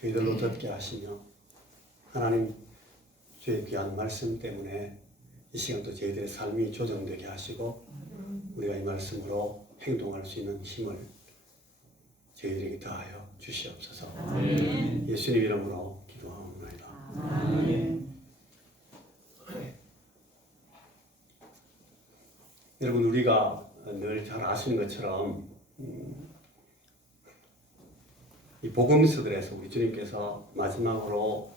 저희들로 듣게 하시며 하나님 주의 귀한 말씀 때문에 이 시간도 저희들의 삶이 조정되게 하시고 우리가 이 말씀으로 행동할 수 있는 힘을 저희들에게 더하여 주시옵소서. 예수님 이름으로 기도하옵나이다. 여러분, 우리가 늘 잘 아시는 것처럼 이 복음서들에서 우리 주님께서 마지막으로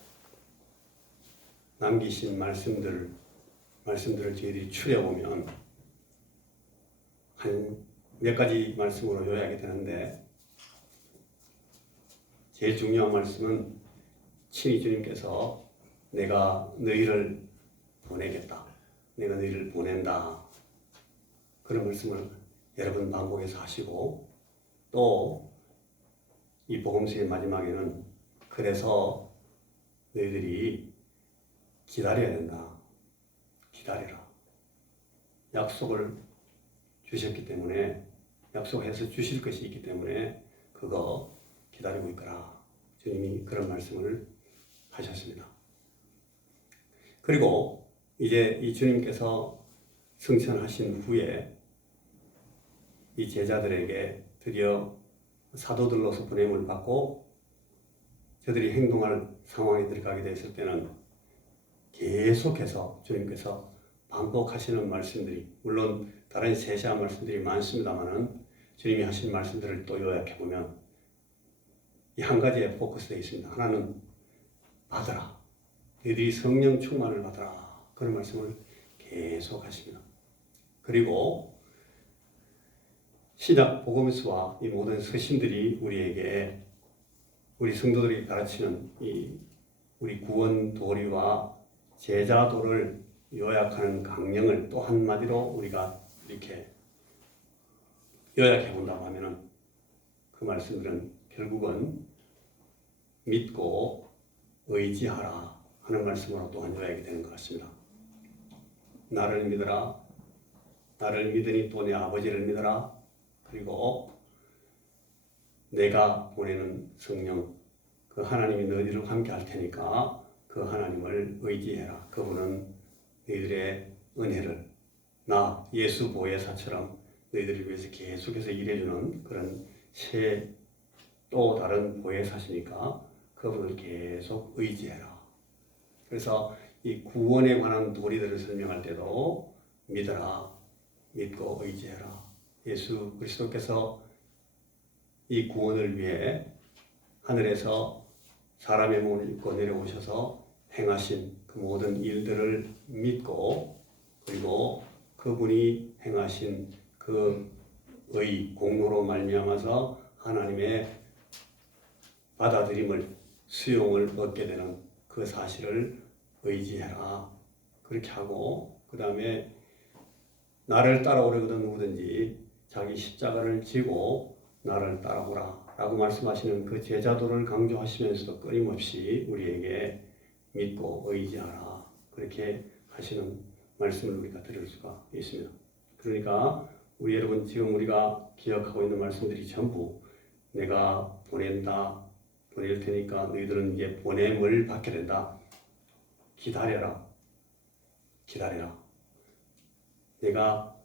남기신 말씀들을 저희들이 추려보면 한 몇 가지 말씀으로 요약이 되는데, 제일 중요한 말씀은 친히 주님께서 내가 너희를 보내겠다, 내가 너희를 보낸다, 그런 말씀을 여러 번 반복해서 하시고, 또 이 복음서의 마지막에는 그래서 너희들이 기다려야 된다, 기다려라, 약속을 주셨기 때문에, 약속해서 주실 것이 있기 때문에 그거 기다리고 있거라, 주님이 그런 말씀을 하셨습니다. 그리고 이제 이 주님께서 승천하신 후에 이 제자들에게 드디어 사도들로서 보냄을 받고 저들이 행동할 상황에 들어가게 됐을 때는 계속해서 주님께서 반복하시는 말씀들이, 물론 다른 세세한 말씀들이 많습니다만은 주님이 하신 말씀들을 또 요약해 보면 이 한 가지에 포커스되어 있습니다. 하나는 받아라, 너희들이 성령 충만을 받아라, 그런 말씀을 계속 하십니다. 그리고 신약 복음서와 이 모든 서신들이 우리에게, 우리 성도들이 가르치는 이 우리 구원 도리와 제자도를 요약하는 강령을 또 한마디로 우리가 이렇게 요약해 본다고 하면은 그 말씀들은 결국은 믿고 의지하라 하는 말씀으로 또한 요약이 되는 것 같습니다. 나를 믿어라, 나를 믿으니 또 내 아버지를 믿어라, 그리고 내가 보내는 성령, 그 하나님이 너희들과 함께 할 테니까 그 하나님을 의지해라. 그분은 너희들의 은혜를 나 예수 보혜사처럼 너희들을 위해서 계속해서 일해주는 그런 새 또 다른 보혜사시니까 그분을 계속 의지해라. 그래서 이 구원에 관한 도리들을 설명할 때도 믿어라, 믿고 의지해라. 예수 그리스도께서 이 구원을 위해 하늘에서 사람의 몸을 입고 내려오셔서 행하신 그 모든 일들을 믿고, 그리고 그분이 행하신 그 의 공로로 말미암아서 하나님의 받아들임을, 수용을 얻게 되는 그 사실을 의지해라, 그렇게 하고, 그 다음에 나를 따라오려거든 누구든지 자기 십자가를 지고 나를 따라오라 라고 말씀하시는 그 제자도를 강조하시면서도 끊임없이 우리에게 믿고 의지하라, 그렇게 하시는 말씀을 우리가 들을 수가 있습니다. 그러니까 우리 여러분, 지금 우리가 기억하고 있는 말씀들이 전부 내가 보낸다, 보낼 테니까 너희들은 이제 보냄을 받게 된다, 기다려라, 기다려라, 내가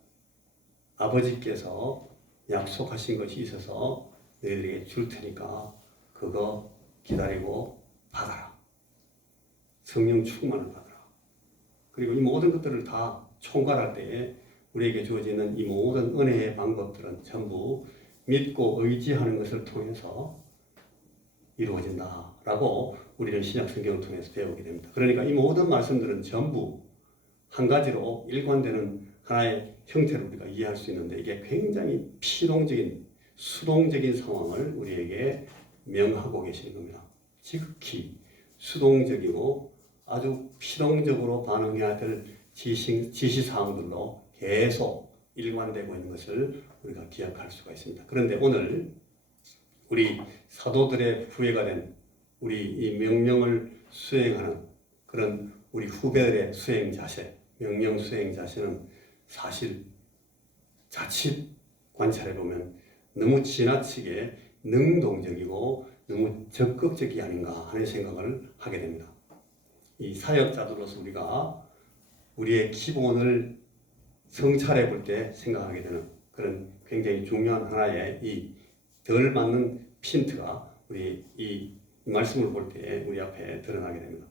아버지께서 약속하신 것이 있어서 너희들에게 줄 테니까 그거 기다리고 받아라, 성령 충만을 받아라. 그리고 이 모든 것들을 다 총괄할 때에 우리에게 주어지는 이 모든 은혜의 방법들은 전부 믿고 의지하는 것을 통해서 이루어진다라고 우리는 신약 성경을 통해서 배우게 됩니다. 그러니까 이 모든 말씀들은 전부 한 가지로 일관되는 하나의 형태로 우리가 이해할 수 있는데, 이게 굉장히 필동적인, 수동적인 상황을 우리에게 명하고 계시는 겁니다. 지극히 수동적이고 아주 필동적으로 반응해야 될 지시사항들로 계속 일관되고 있는 것을 우리가 기억할 수가 있습니다. 그런데 오늘 우리 사도들의 후예가 된 우리 이 명령을 수행하는 그런 우리 후배들의 수행 자세, 명령 수행 자세는 사실 자칫 관찰해 보면 너무 지나치게 능동적이고 너무 너무 적극적이 아닌가 하는 생각을 하게 됩니다. 이 사역자들로서 우리가 우리의 기본을 성찰해 볼 때 생각하게 되는 그런 굉장히 중요한 하나의 이 덜 맞는 핀트가 우리 이 말씀을 볼 때 우리 앞에 드러나게 됩니다.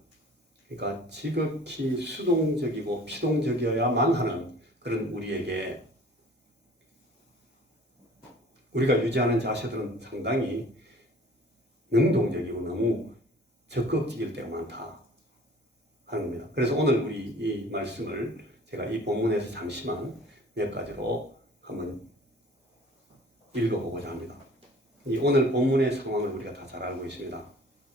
그러니까 지극히 수동적이고 피동적이어야만 하는 그런 우리에게 우리가 유지하는 자세들은 상당히 능동적이고 너무 적극적일 때가 많다 하는 겁니다. 그래서 오늘 우리 이 말씀을 제가 이 본문에서 잠시만 몇 가지로 한번 읽어보고자 합니다. 이 오늘 본문의 상황을 우리가 다 잘 알고 있습니다.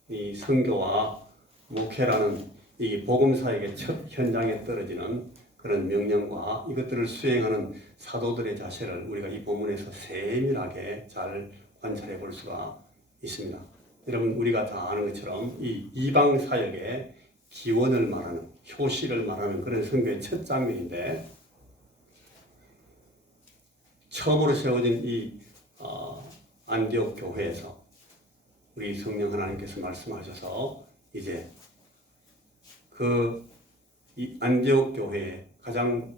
이 선교와 목회라는 이 복음사역의 첫 현장에 떨어지는 그런 명령과 이것들을 수행하는 사도들의 자세를 우리가 이 본문에서 세밀하게 잘 관찰해 볼 수가 있습니다. 여러분 우리가 다 아는 것처럼 이 이방 사역의 기원을 말하는 효시를 말하는 그런 선교의 첫 장면인데 처음으로 세워진 이 안디옥 교회에서 우리 성령 하나님께서 말씀하셔서 이제 이 안디옥 교회의 가장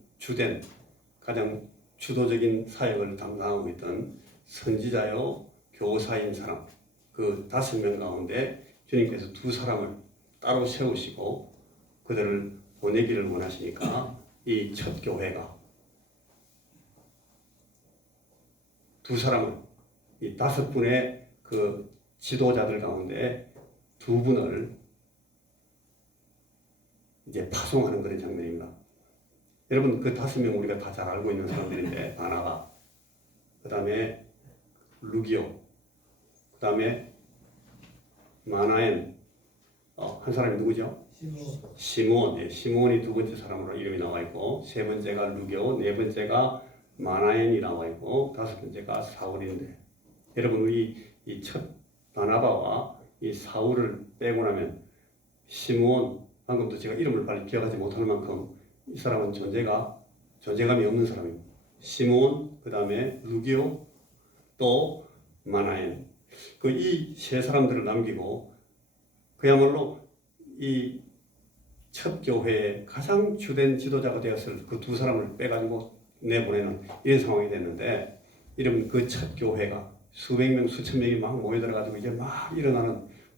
주도적인 사역을 담당하고 있던 선지자요 교사인 사람 그 5명 가운데 주님께서 2사람을 따로 세우시고 그들을 보내기를 원하시니까 이 첫 교회가 2사람을 이 5분의 그 지도자들 가운데 2분을 이제 파송하는 그런 장면입니다. 여러분 그 5명 우리가 다 잘 알고 있는 사람들인데 바나바, 그 다음에 루기오, 그 다음에 마나엔, 한 사람이 누구죠? 시몬. 예, 시몬이 2번째 사람으로 이름이 나와 있고 3번째가 루기오, 4번째가 마나엔이 나와 있고 5번째가 사울인데 여러분 우리 이 첫 바나바와 이 사울을 빼고 나면 시몬 방금도 제가 이름을 빨리 기억하지 못할 만큼 이 사람은 존재감이 없는 사람입니다. 시몬, 그 다음에 루기오, 또 마나엔. 이 3사람들을 남기고 그야말로 이 첫 교회의 가장 주된 지도자가 되었을 그 2사람을 빼가지고 내보내는 이런 상황이 됐는데 이러면 그 첫 교회가 수백 명, 수천 명이 막 모여들어가지고 이제 막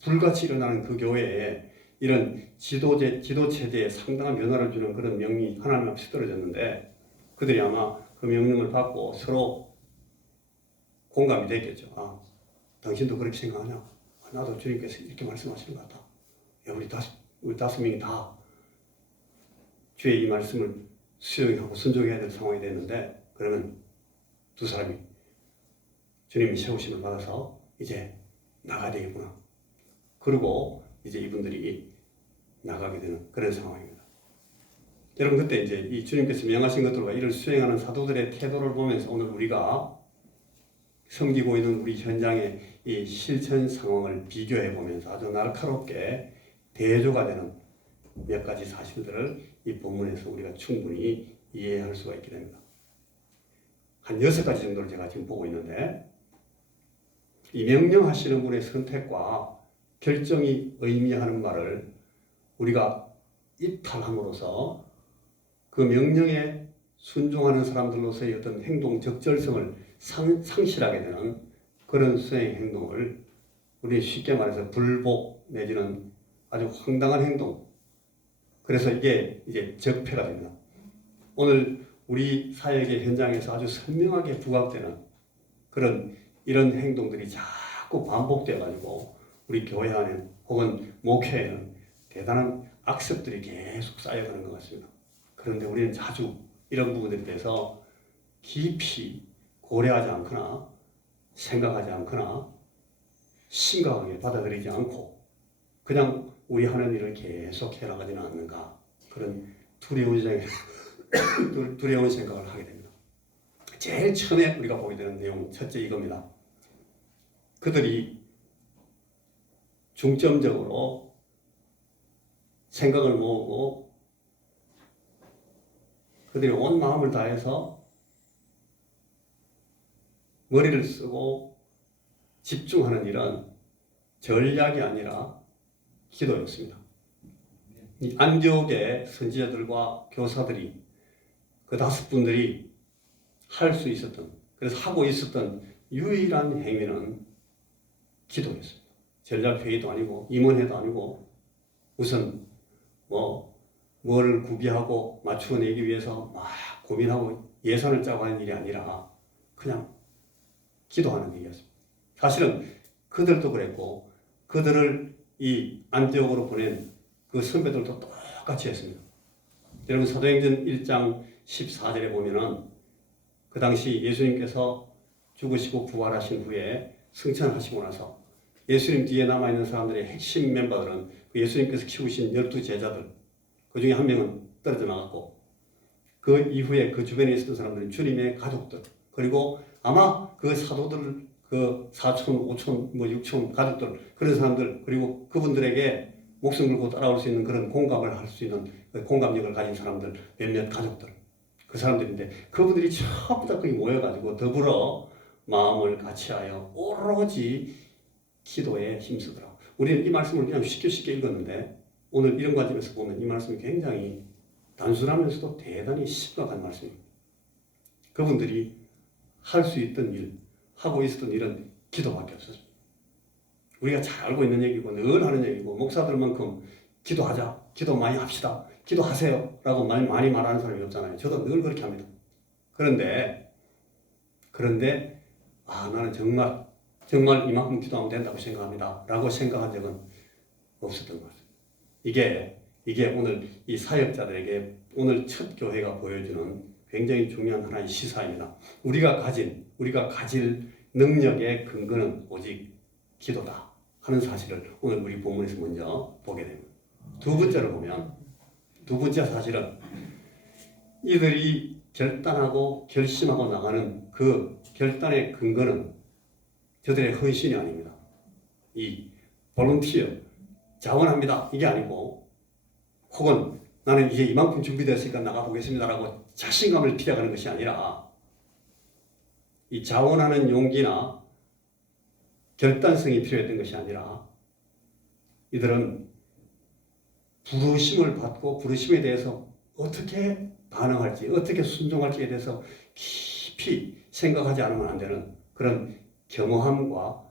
불같이 일어나는 그 교회에 이런 지도 체제에 상당한 변화를 주는 그런 명이 하나님 앞에 떨어졌는데 그들이 아마 그 명령을 받고 서로 공감이 됐겠죠. 아, 당신도 그렇게 생각하냐? 나도 주님께서 이렇게 말씀하시는 것 같다. 야, 우리 5명이 다 주의 이 말씀을 수용하고 순종해야 될 상황이 됐는데 그러면 2사람이 주님이 세우심을 받아서 이제 나가야 되겠구나. 그리고 이제 이분들이 나가게 되는 그런 상황입니다. 여러분 그때 이제 이 주님께서 명하신 것들과 이를 수행하는 사도들의 태도를 보면서 오늘 우리가 섬기고 있는 우리 현장의 이 실천 상황을 비교해 보면서 아주 날카롭게 대조가 되는 몇 가지 사실들을 이 본문에서 우리가 충분히 이해할 수가 있게 됩니다. 한 6가지 정도를 제가 지금 보고 있는데 이 명령하시는 분의 선택과 결정이 의미하는 바를 우리가 이탈함으로써 그 명령에 순종하는 사람들로서의 어떤 행동 적절성을 상실하게 되는 그런 수행 행동을 우리 쉽게 말해서 불복 내지는 아주 황당한 행동. 그래서 이게 이제 적폐가 됩니다. 오늘 우리 사역의 현장에서 아주 선명하게 부각되는 이런 행동들이 자꾸 반복되어 가지고 우리 교회 안에 혹은 목회에는 대단한 악습들이 계속 쌓여가는 것 같습니다. 그런데 우리는 자주 이런 부분들에 대해서 깊이 고려하지 않거나 생각하지 않거나 심각하게 받아들이지 않고 그냥 우리 하는 일을 계속 해나가지는 않는가 그런 두려운 생각을 하게 됩니다. 제일 처음에 우리가 보게 되는 내용 첫째 이겁니다. 그들이 중점적으로 생각을 모으고 그들이 온 마음을 다해서 머리를 쓰고 집중하는 일은 전략이 아니라 기도였습니다. 이 안디옥의 선지자들과 교사들이 그 5분들이 할 수 있었던, 그래서 하고 있었던 유일한 행위는 기도였습니다. 전략회의도 아니고 임원회도 아니고 우선 뭘 구비하고 맞추어내기 위해서 막 고민하고 예산을 짜고 하는 일이 아니라 그냥 기도하는 일이었습니다. 사실은 그들도 그랬고 그들을 이 안디옥으로 보낸 그 선배들도 똑같이 했습니다. 여러분 사도행전 1장 14절에 보면은 그 당시 예수님께서 죽으시고 부활하신 후에 승천하시고 나서 예수님 뒤에 남아있는 사람들의 핵심 멤버들은 그 예수님께서 키우신 12 제자들, 그 중에 한 명은 떨어져 나갔고 그 이후에 그 주변에 있었던 사람들은 주님의 가족들, 그리고 아마 그 사도들, 그 4촌, 5촌, 6촌 가족들, 그런 사람들, 그리고 그분들에게 목숨 걸고 따라올 수 있는 그런 공감을 할 수 있는 공감력을 가진 사람들, 몇몇 가족들, 그 사람들인데 그분들이 전부 다 거기 모여가지고 더불어 마음을 같이하여 오로지 기도에 힘쓰더라. 우리는 이 말씀을 그냥 쉽게 읽었는데 오늘 이런 관점에서 보면 이 말씀이 굉장히 단순하면서도 대단히 심각한 말씀입니다. 그분들이 할 수 있던 일, 하고 있었던 일은 기도밖에 없었습니다. 우리가 잘 알고 있는 얘기고 늘 하는 얘기고 목사들만큼 기도하자, 기도 많이 합시다, 기도하세요 라고 많이 말하는 사람이 없잖아요. 저도 늘 그렇게 합니다. 그런데 나는 정말 이만큼 기도하면 된다고 생각합니다 라고 생각한 적은 없었던 것 같습니다. 이게 오늘 이 사역자들에게 오늘 첫 교회가 보여주는 굉장히 중요한 하나의 시사입니다. 우리가 가질 능력의 근거는 오직 기도다 하는 사실을 오늘 우리 본문에서 먼저 보게 됩니다. 두 번째 사실은 이들이 결단하고 결심하고 나가는 그 결단의 근거는 저들의 헌신이 아닙니다. 이 볼런티어, 자원합니다 이게 아니고, 혹은 나는 이제 이만큼 준비됐으니까 나가보겠습니다라고 자신감을 피해가는 것이 아니라 이 자원하는 용기나 결단성이 필요했던 것이 아니라 이들은 부르심을 받고 부르심에 대해서 어떻게 반응할지, 어떻게 순종할지에 대해서 깊이 생각하지 않으면 안 되는 그런 겸허함과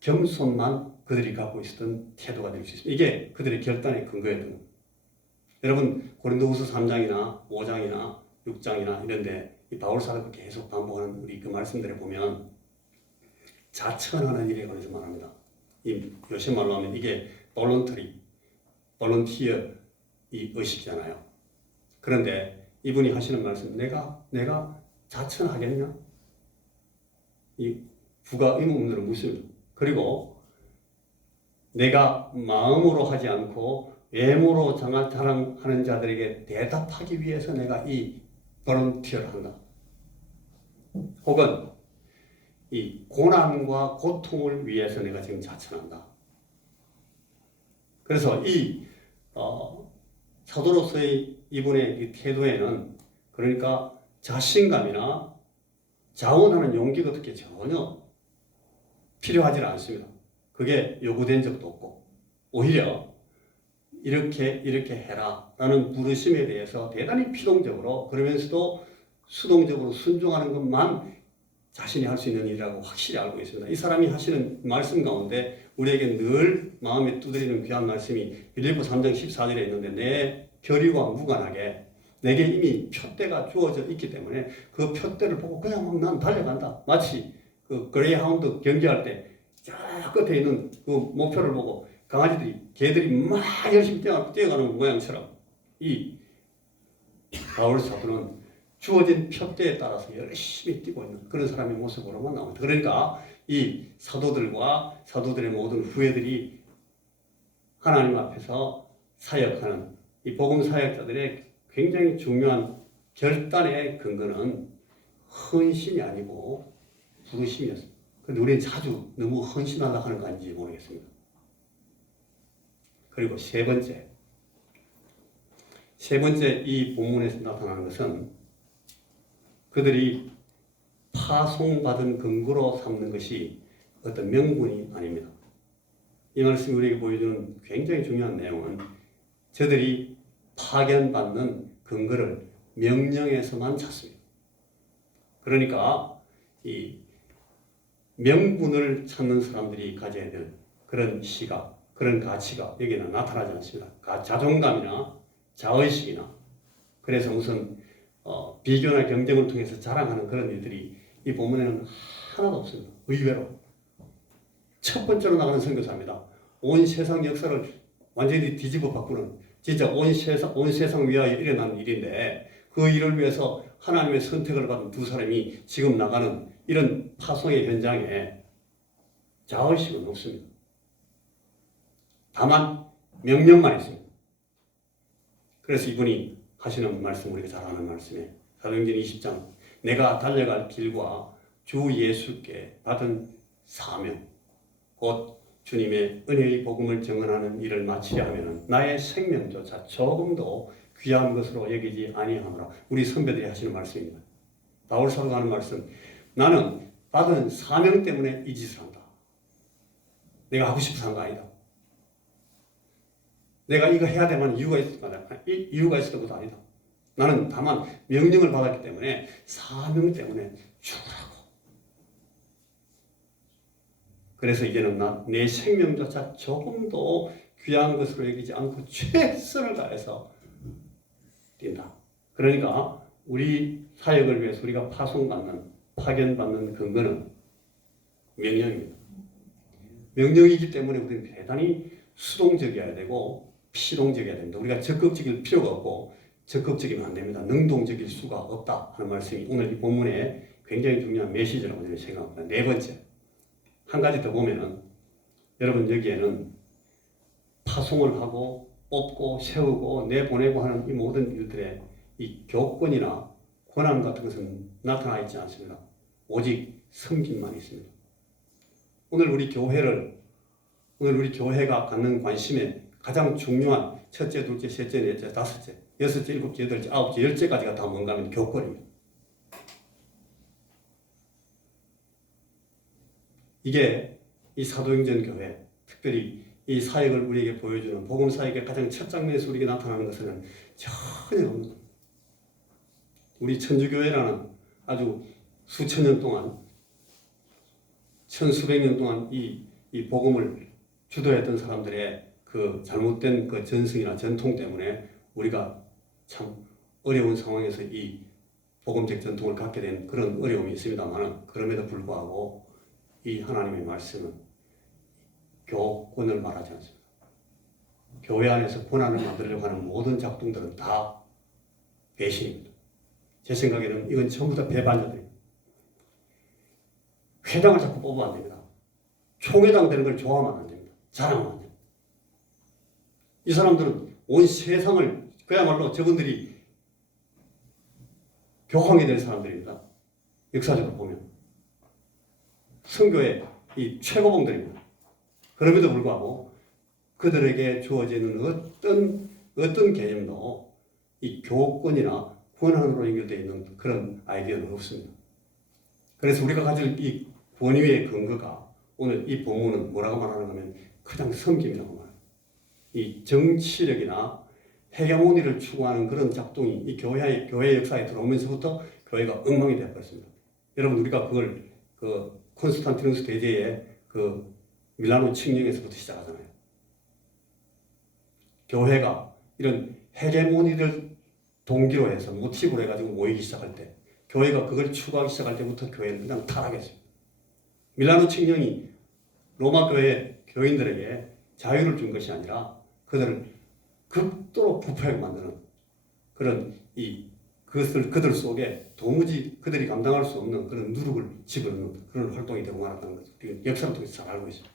겸손만 그들이 갖고 있었던 태도가 될 수 있습니다. 이게 그들의 결단의 근거였던 겁니다. 여러분 고린도후서 3장이나 5장이나 6장이나 이런데 이 바울 사도가 계속 반복하는 우리 그 말씀들에 보면 자천하는 일에 관해서 말합니다. 이 요새 말로 하면 이게 볼런티어 이 의식이잖아요. 그런데 이분이 하시는 말씀, 내가 자천하겠냐? 이 부가 의문문으로 묻습니다. 그리고 내가 마음으로 하지 않고 외모로 자랑하는 자들에게 대답하기 위해서 내가 이 볼런티어를 한다. 혹은 이 고난과 고통을 위해서 내가 지금 자천한다. 그래서 이 사도로서의 이분의 이 태도에는 그러니까 자신감이나 자원하는 용기가 어떻게 전혀 필요하지 않습니다. 그게 요구된 적도 없고 오히려 이렇게 해라 라는 부르심에 대해서 대단히 필동적으로 그러면서도 수동적으로 순종하는 것만 자신이 할 수 있는 일이라고 확실히 알고 있습니다. 이 사람이 하시는 말씀 가운데 우리에게 늘 마음에 두드리는 귀한 말씀이 빌립보 3장 14절에 있는데 내 결의와 무관하게 내게 이미 표대가 주어져 있기 때문에 그 표대를 보고 그냥 난 달려간다. 마치 그 그레이하운드 경기할 때 저 끝에 있는 그 목표를 보고 개들이 막 열심히 뛰어가는 모양처럼 이 바울 사도는 주어진 표대에 따라서 열심히 뛰고 있는 그런 사람의 모습으로만 나옵니다. 그러니까 이 사도들과 사도들의 모든 후예들이 하나님 앞에서 사역하는 이 복음 사역자들의 굉장히 중요한 결단의 근거는 헌신이 아니고 부르심이었습니다. 그런데 우리는 자주 너무 헌신하려고 하는 거 아닌지 모르겠습니다. 그리고 세 번째 이 본문에서 나타나는 것은 그들이 파송받은 근거로 삼는 것이 어떤 명분이 아닙니다. 이 말씀이 우리에게 보여주는 굉장히 중요한 내용은 저들이 파견받는 근거를 명령에서만 찾습니다. 그러니까 이 명분을 찾는 사람들이 가져야 될 그런 시각, 그런 가치가 여기는 나타나지 않습니다. 자존감이나 자의식이나 그래서 무슨 비교나 경쟁을 통해서 자랑하는 그런 일들이 이 본문에는 하나도 없습니다. 의외로 첫 번째로 나가는 선교사입니다. 온 세상 역사를 완전히 뒤집어 바꾸는 진짜 온 세상 위하여 일어나는 일인데 그 일을 위해서 하나님의 선택을 받은 두 사람이 지금 나가는 이런 파송의 현장에 자의식은 없습니다. 다만 명령만 있습니다. 그래서 이분이 하시는 말씀 우리가 잘 아는 말씀에 사도행전 20장 내가 달려갈 길과 주 예수께 받은 사명 곧 주님의 은혜의 복음을 증언하는 일을 마치려 하면은 나의 생명조차 조금도 귀한 것으로 여기지 아니하노라. 우리 선배들이 하시는 말씀입니다. 바울 사도가 하는 말씀. 나는 받은 사명 때문에 이 짓을 한다. 내가 하고 싶어서 한 거 아니다. 내가 이거 해야 되만 이유가 있었던 것도 아니다. 나는 다만 명령을 받았기 때문에 사명 때문에 죽으라고. 그래서 이제는 내 생명조차 조금도 귀한 것으로 여기지 않고 최선을 다해서 뛴다. 그러니까 우리 사역을 위해서 우리가 파견받는 근거는 명령입니다. 명령이기 때문에 우리는 대단히 수동적이어야 되고 피동적이어야 됩니다. 우리가 적극적일 필요가 없고 적극적이면 안 됩니다. 능동적일 수가 없다 하는 말씀이 오늘 이 본문에 굉장히 중요한 메시지라고 저는 생각합니다. 네 번째, 한 가지 더 보면은 여러분 여기에는 파송을 하고 뽑고 세우고 내보내고 하는 이 모든 일들의 이 교권이나 권한 같은 것은 나타나 있지 않습니다. 오직 섬김만 있습니다. 오늘 우리 교회가 갖는 관심에 가장 중요한 첫째, 둘째, 셋째, 넷째, 다섯째, 여섯째, 일곱째, 여덟째, 아홉째, 열째까지가 다 뭔가 하면 교권입니다. 이게 이 사도행전 교회, 특별히 이 사역을 우리에게 보여주는 복음 사역의 가장 첫 장면에서 우리에게 나타나는 것은 전혀 없는 겁니다. 우리 천주교회라는 아주 수천 년 동안, 천수백 년 동안 이 복음을 주도했던 사람들의 그 잘못된 그 전승이나 전통 때문에 우리가 참 어려운 상황에서 이 복음적 전통을 갖게 된 그런 어려움이 있습니다만 그럼에도 불구하고 이 하나님의 말씀은 교권을 말하지 않습니다. 교회 안에서 권한을 만들려고 하는 모든 작동들은 다 배신입니다. 제 생각에는 이건 전부 다 배반자들입니다. 회당을 자꾸 뽑으면 안 됩니다. 총회당 되는 걸 좋아하면 안 됩니다. 자랑하면 안 됩니다. 이 사람들은 온 세상을 그야말로 저분들이 교황이 될 사람들입니다. 역사적으로 보면 선교의 이 최고봉들입니다. 그럼에도 불구하고 그들에게 주어지는 어떤 개념도 이 교권이나 권한으로 연결되어 있는 그런 아이디어는 없습니다. 그래서 우리가 가질 이 권위의 근거가 오늘 이 본문은 뭐라고 말하는 거면 그냥 섬김이라고 말합니다. 이 정치력이나 헤게모니를 추구하는 그런 작동이 이 교회 역사에 들어오면서부터 교회가 엉망이 되어버렸습니다. 여러분 우리가 그걸 그 콘스탄티누스 대제의 그 밀라노 칙령에서부터 시작하잖아요. 교회가 이런 헤게모니를 동기로 해서 모티브로 해가지고 모이기 시작할 때 교회가 그걸 추구하기 시작할 때부터 교회는 그냥 타락했습니다. 밀라노 칙령이 로마 교회 교인들에게 자유를 준 것이 아니라 그들을 극도로 부패하게 만드는 그런 그들 속에 도무지 그들이 감당할 수 없는 그런 누룩을 집어넣는 그런 활동이 되고 말았다는 것을 우리가 역사를 통해서 잘 알고 있습니다.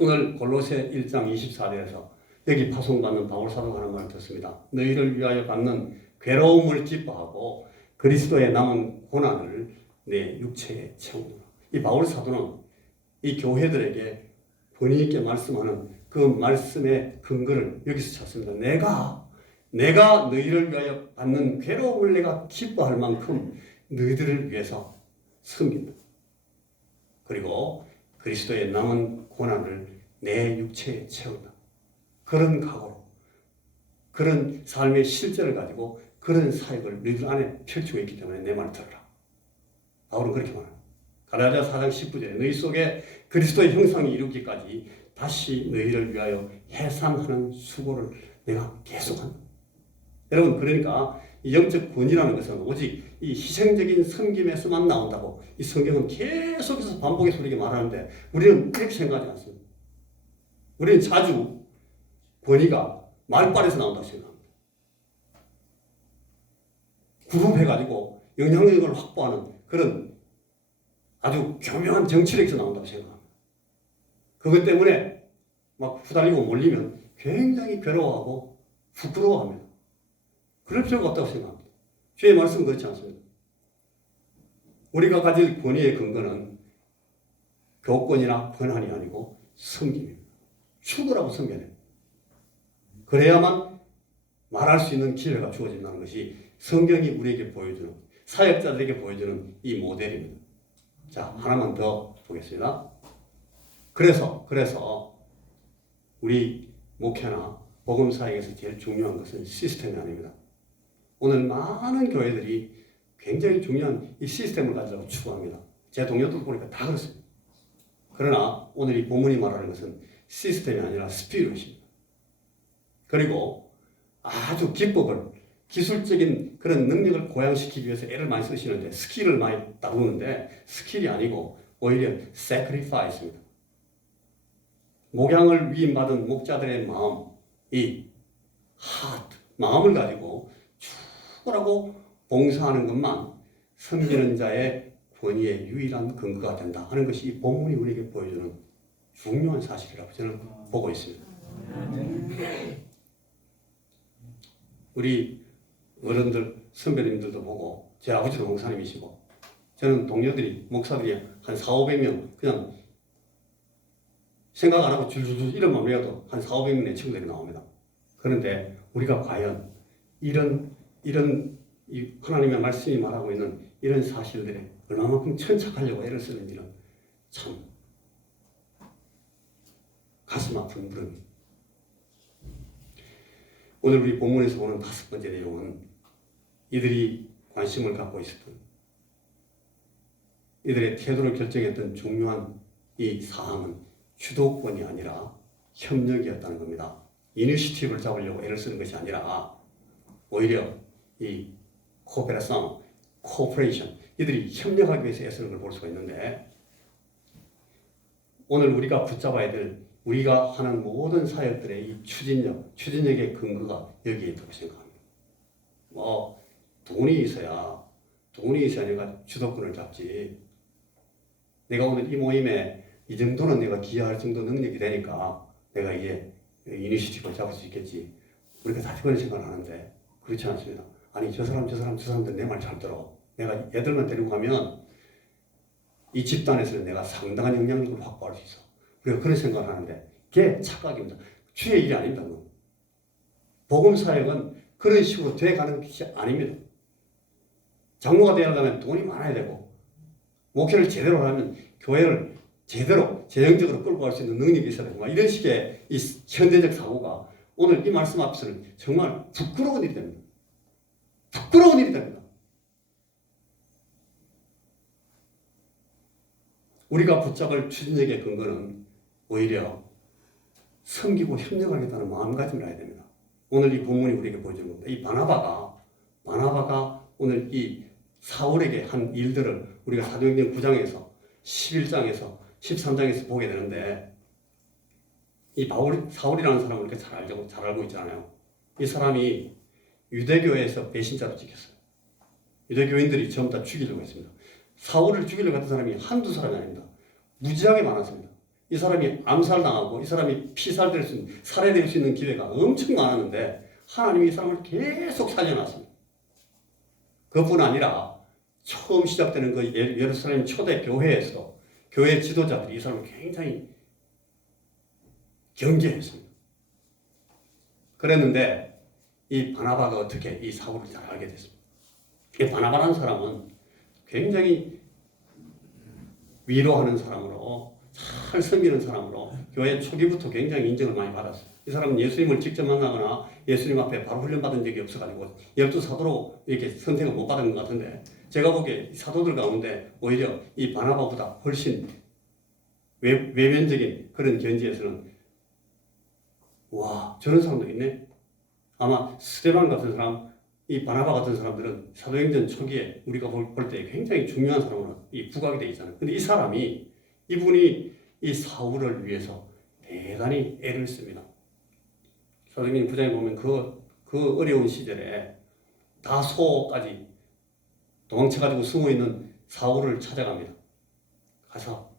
오늘 골로새 1장 24절에서 여기 파송받는 바울 사도가 하는 말을 듣습니다. 너희를 위하여 받는 괴로움을 기뻐하고 그리스도의 남은 고난을 내 육체에 채우노라. 이 바울 사도는 이 교회들에게 권위 있게 말씀하는 그 말씀의 근거를 여기서 찾습니다. 내가 너희를 위하여 받는 괴로움을 내가 기뻐할 만큼 너희들을 위해서 섬긴다. 그리고 그리스도의 남은 고난을 내 육체에 채운다. 그런 각오로, 그런 삶의 실제를 가지고 그런 사역을 너희들 안에 펼치고 있기 때문에 내 말을 들어라. 바울은 그렇게 말합니다. 갈라디아 4장 19절에 너희 속에 그리스도의 형상이 이루기까지 다시 너희를 위하여 해산하는 수고를 내가 계속한다. 여러분, 그러니까 이 영적 구원이라는 것은 오직 이 희생적인 섬김에서만 나온다고 이 성경은 계속해서 반복해서 우리에게 말하는데 우리는 그렇게 생각하지 않습니다. 우리는 자주 권위가 말빨에서 나온다고 생각합니다. 그룹해가지고 영향력을 확보하는 그런 아주 교묘한 정치력에서 나온다고 생각합니다. 그것 때문에 막 후달리고 몰리면 굉장히 괴로워하고 부끄러워합니다. 그럴 필요가 없다고 생각합니다. 주의 말씀은 그렇지 않습니다. 우리가 가질 권위의 근거는 교권이나 권한이 아니고 섬김입니다. 죽으라고 섬겨야 됩니다. 그래야만 말할 수 있는 기회가 주어진다는 것이 성경이 우리에게 보여주는, 사역자들에게 보여주는 이 모델입니다. 자, 하나만 더 보겠습니다. 그래서 우리 목회나 복음 사역에서 제일 중요한 것은 시스템이 아닙니다. 오늘 많은 교회들이 굉장히 중요한 이 시스템을 가지려고 추구합니다. 제 동료들 보니까 다 그렇습니다. 그러나 오늘 이 본문이 말하는 것은 시스템이 아니라 스피릿입니다. 그리고 아주 기법을, 기술적인 그런 능력을 고양시키기 위해서 애를 많이 쓰시는데, 스킬을 많이 다루는데 스킬이 아니고 오히려 sacrifice입니다. 목양을 위임받은 목자들의 마음, 이 heart, 마음을 가지고 죽으라고 봉사하는 것만 섬기는 자의 권위의 유일한 근거가 된다 하는 것이 이 본문이 우리에게 보여주는 중요한 사실이라고 저는 보고 있습니다. 우리 어른들, 선배님들도 보고, 제 아버지도 목사님이시고, 저는 동료들이, 목사들이 한 400~500명 그냥 생각 안 하고 줄줄줄 이름만 외워도 한 400~500명의 친구들이 나옵니다. 그런데 우리가 과연 이런 이 하나님의 말씀이 말하고 있는 이런 사실들에 얼마만큼 천착하려고 애를 쓰는지는 참 가슴 아픈 물음입니다. 오늘 우리 본문에서 보는 5번째 내용은 이들이 관심을 갖고 있었던, 이들의 태도를 결정했던 중요한 이 사항은 주도권이 아니라 협력이었다는 겁니다. 이니시티브를 잡으려고 애를 쓰는 것이 아니라 오히려 이 코오페라상, 코오퍼레이션, 이들이 협력하기 위해서 애쓰는 걸 볼 수가 있는데, 오늘 우리가 붙잡아야 될, 우리가 하는 모든 사역들의 이 추진력의 근거가 여기에 있다고 생각합니다. 돈이 있어야 내가 주도권을 잡지. 내가 오늘 이 모임에 이 정도는 내가 기여할 정도 능력이 되니까 내가 이게 이니시티브를 잡을 수 있겠지. 우리가 다 그런 생각을 하는데 그렇지 않습니다. 아니, 저 사람들 내 말 잘 들어. 내가 애들만 데리고 가면 이 집단에서는 내가 상당한 영향력을 확보할 수 있어. 우리가 그런 생각을 하는데 그게 착각입니다. 주의 일이 아닙니다. 복음 사역은 그런 식으로 돼가는 것이 아닙니다. 장로가 되려면 돈이 많아야 되고, 목회를 제대로 하면 교회를 제대로 재정적으로 끌고 갈 수 있는 능력이 있어야 되고, 이런 식의 이 현대적 사고가 오늘 이 말씀 앞에서는 정말 부끄러운 일이 됩니다. 부끄러운 일이 됩니다. 우리가 붙잡을 추진력의 근거는 오히려 섬기고 협력하겠다는 마음가짐을 해야 됩니다. 오늘 이 본문이 우리에게 보여주는 겁니다. 이 바나바가 오늘 이 사울에게 한 일들을 우리가 사도행전 9장에서 11장에서 13장에서 보게 되는데, 이 사울이라는 사람을 이렇게 잘 알고 있잖아요. 이 사람이 유대교회에서 배신자로 찍혔어요. 유대교인들이 전부 다 죽이려고 했습니다. 사울을 죽이려고 했던 사람이 한두 사람이 아닙니다. 무지하게 많았습니다. 이 사람이 암살당하고 이 사람이 피살될 수 있는, 살해될 수 있는 기회가 엄청 많았는데 하나님이 이 사람을 계속 살려놨습니다. 그뿐 아니라 처음 시작되는 그 예루살렘 초대 교회에서 교회 지도자들이 이 사람을 굉장히 경계했습니다. 그랬는데 이 바나바가 어떻게 이 사울을 잘 알게 됐습니다. 이 바나바라는 사람은 굉장히 위로하는 사람으로 잘 섬기는 사람으로 교회 초기부터 굉장히 인정을 많이 받았어요. 이 사람은 예수님을 직접 만나거나 예수님 앞에 바로 훈련받은 적이 없어가지고 12사도로 이렇게 선택을 못 받은 것 같은데, 제가 보기에 사도들 가운데 오히려 이 바나바보다 훨씬 외면적인 그런 견지에서는 와, 저런 사람도 있네. 아마 스데반 같은 사람, 이 바나바 같은 사람들은 사도행전 초기에 우리가 볼 때 굉장히 중요한 사람으로 이 부각이 되어 있잖아요. 근데 이 사람이, 이분이 이 사울을 위해서 대단히 애를 씁니다. 사도행전 9장에 보면 그 어려운 시절에 다소까지 도망쳐가지고 숨어있는 사울을 찾아갑니다.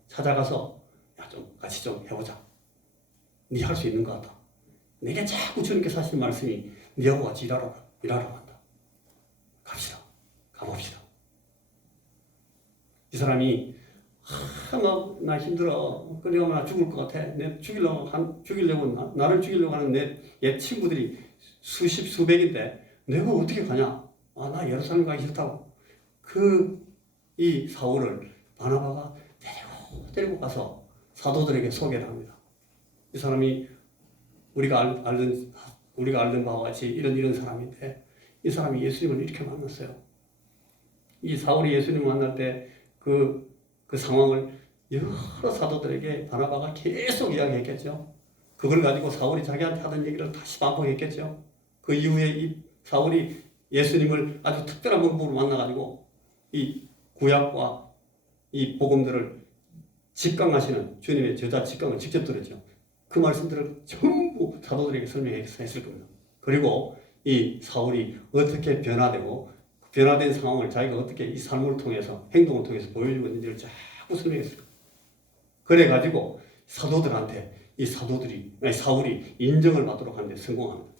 찾아가서 야, 좀 같이 좀 해보자. 네 할 수 있는 것 같다. 내게 자꾸 주님께서 하신 말씀이 네하고 같이 일하러 간다. 갑시다. 가봅시다. 이 사람이 나 힘들어. 그래가 나 죽을 것 같아. 나를 죽이려고 하는 내 옛 친구들이 수백인데 내가 어떻게 가냐? 나 예루살렘 가기 싫다고. 이 사울을 바나바가 데리고 가서 사도들에게 소개를 합니다. 이 사람이 우리가 알던 바와 같이 이런 사람인데, 이 사람이 예수님을 이렇게 만났어요. 이 사울이 예수님을 만날 때 그 상황을 여러 사도들에게 바나바가 계속 이야기했겠죠. 그걸 가지고 사울이 자기한테 하던 얘기를 다시 반복했겠죠. 그 이후에 이 사울이 예수님을 아주 특별한 방법으로 만나가지고 이 구약과 이 복음들을 직강하시는 주님의 제자 직강을 직접 들었죠. 그 말씀들을 전부 사도들에게 설명했을 겁니다. 그리고 이 사울이 어떻게 변화된 상황을 자기가 어떻게 이 삶을 통해서, 행동을 통해서 보여주고 있는지를 자꾸 설명했어요. 그래가지고 사도들한테 사울이 인정을 받도록 하는 데 성공합니다.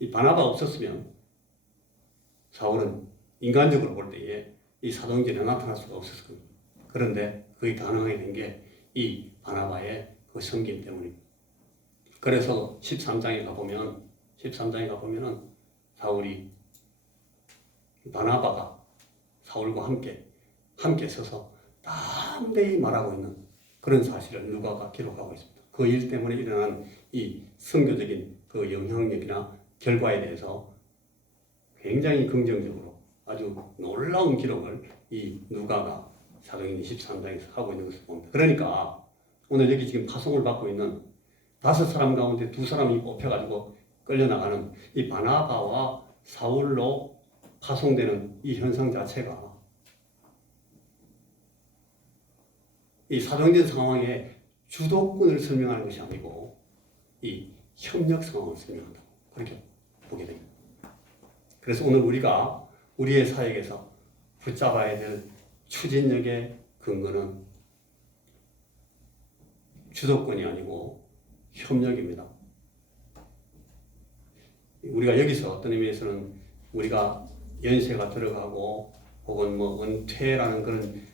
이 바나바가 없었으면 사울은 인간적으로 볼 때에 이 사도행전에 나타날 수가 없었을 겁니다. 그런데 그게 가능하게 된 게 이 바나바의 그 섬김 때문입니다. 그래서 13장에 가보면은 바나바가 사울과 함께 서서 담대히 말하고 있는 그런 사실을 누가가 기록하고 있습니다. 그 일 때문에 일어난 이 선교적인 그 영향력이나 결과에 대해서 굉장히 긍정적으로 아주 놀라운 기록을 이 누가가 사도행전 23장에서 하고 있는 것을 봅니다. 그러니까 오늘 여기 지금 파송을 받고 있는 5사람 가운데 2사람이 뽑혀가지고 끌려나가는 이 바나바와 사울로 파송되는 이 현상 자체가 이 사도행전 상황의 주도권을 설명하는 것이 아니고 이 협력 상황을 설명한다고 그렇게 보게 됩니다. 그래서 오늘 우리가 우리의 사역에서 붙잡아야 될 추진력의 근거는 주도권이 아니고 협력입니다. 우리가 여기서 어떤 의미에서는 우리가 연세가 들어가고 혹은 은퇴라는 그런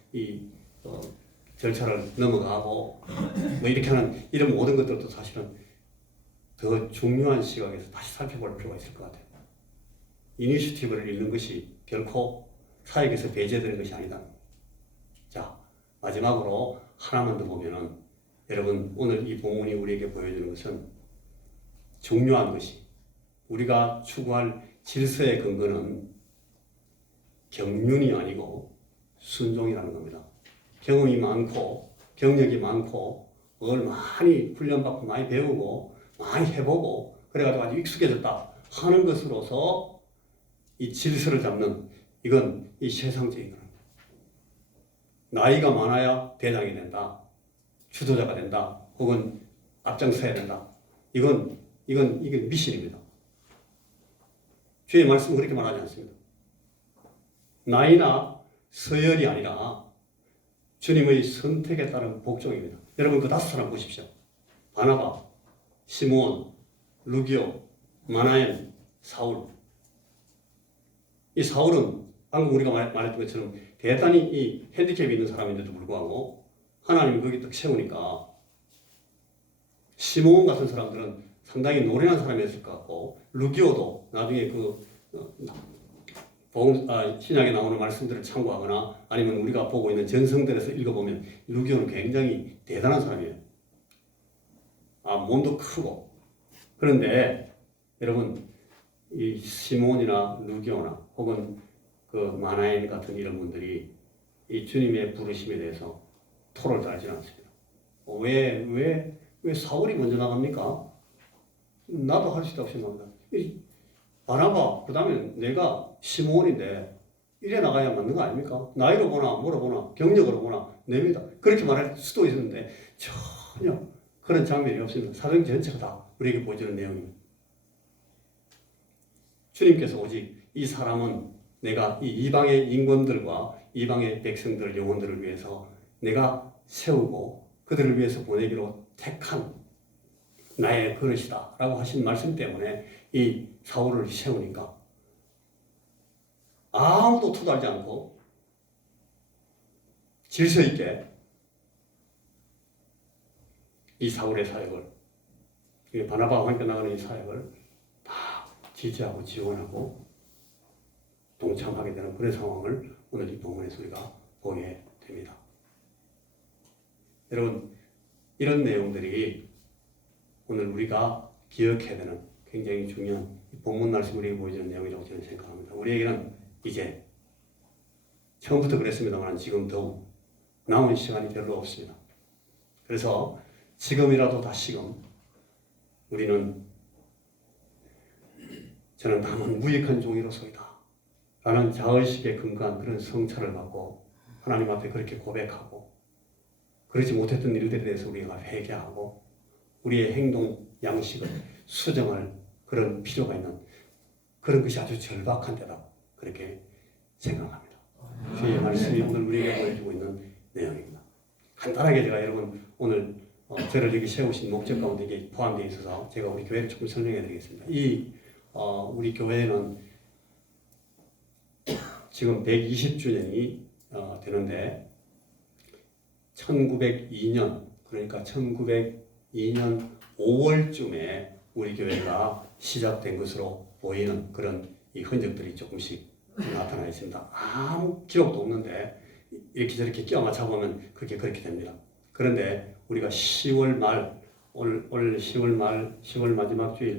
절차를 넘어가고 이렇게 하는 이런 모든 것들도 사실은 더 중요한 시각에서 다시 살펴볼 필요가 있을 것 같아요. 이니셔티브를 잃는 것이 결코 사역에서 배제되는 것이 아니다. 자, 마지막으로 하나만 더 보면은 여러분, 오늘 이 본문이 우리에게 보여주는 것은 중요한 것이 우리가 추구할 질서의 근거는 경륜이 아니고 순종이라는 겁니다. 경험이 많고 경력이 많고 그걸 많이 훈련받고 많이 배우고 많이 해보고 그래가지고 아주 익숙해졌다 하는 것으로서 이 질서를 잡는, 이건 이 세상적인 겁니다. 나이가 많아야 대장이 된다, 주도자가 된다, 혹은 앞장서야 된다. 이게 미신입니다. 주의 말씀은 그렇게 말하지 않습니다. 나이나 서열이 아니라 주님의 선택에 따른 복종입니다. 여러분 그 5사람 보십시오. 바나바, 시므온, 루기오, 마나엔, 사울. 이 사울은 방금 우리가 말했던 것처럼 대단히 이 핸디캡이 있는 사람인데도 불구하고 하나님이 거기 딱 세우니까 시므온 같은 사람들은 상당히 노련한 사람이었을 것 같고, 루기오도 나중에 신약에 나오는 말씀들을 참고하거나 아니면 우리가 보고 있는 전성들에서 읽어보면 루기오는 굉장히 대단한 사람이에요. 몸도 크고. 그런데 여러분 이 시몬이나 루기오나 혹은 그 마나엔 같은 이런 분들이 이 주님의 부르심에 대해서 토를 달지 않습니다. 왜 사울이 먼저 나갑니까? 나도 할 수 있다고 생각합니다. 바나바, 그 다음에 내가 시몬인데 이래 나가야 맞는 거 아닙니까? 나이로 보나 뭐로 보나 경력으로 보나 냅니다. 그렇게 말할 수도 있는데 전혀 그런 장면이 없습니다. 사도행 전체가 다 우리에게 보여주는 내용입니다. 주님께서 오직 이 사람은 내가 이 이방의 임금들과 이방의 백성들 영혼들을 위해서 내가 세우고 그들을 위해서 보내기로 택한 나의 그릇이다 라고 하신 말씀 때문에 이 사울을 세우니까 아무도 토달지 않고 질서 있게 이 사울의 사역을, 바나바와 함께 나가는 이 사역을 다 지지하고 지원하고 동참하게 되는 그런 상황을 오늘 이 본문에서 우리가 보게 됩니다. 여러분, 이런 내용들이 오늘 우리가 기억해야 되는 굉장히 중요한 본문 말씀 우리에게 보여주는 내용이라고 저는 생각합니다. 우리에게는 이제 처음부터 그랬습니다만 지금 더욱 남은 시간이 별로 없습니다. 그래서 지금이라도 다시금 우리는 저는 다만 무익한 종이로서이다 라는 자의식에 근거한 그런 성찰을 받고 하나님 앞에 그렇게 고백하고 그러지 못했던 일들에 대해서 우리가 회개하고 우리의 행동 양식을 수정할 그런 필요가 있는 그런 것이 아주 절박한 때다 그렇게 생각합니다. 주의 말씀이 오늘 우리에게 보여주고 있는 내용입니다. 간단하게 제가 여러분 오늘 저를 여기 세우신 목적 가운데 이게 포함되어 있어서 제가 우리 교회를 조금 설명해 드리겠습니다. 우리 교회는 지금 120주년이 되는데 1902년 그러니까 1902년 5월쯤에 우리 교회가 시작된 것으로 보이는 그런 이 흔적들이 조금씩 나타나 있습니다. 아무 기록도 없는데 이렇게 저렇게 끼워 맞춰 보면 그렇게 됩니다. 그런데 우리가 10월 말 오늘 10월 마지막 주일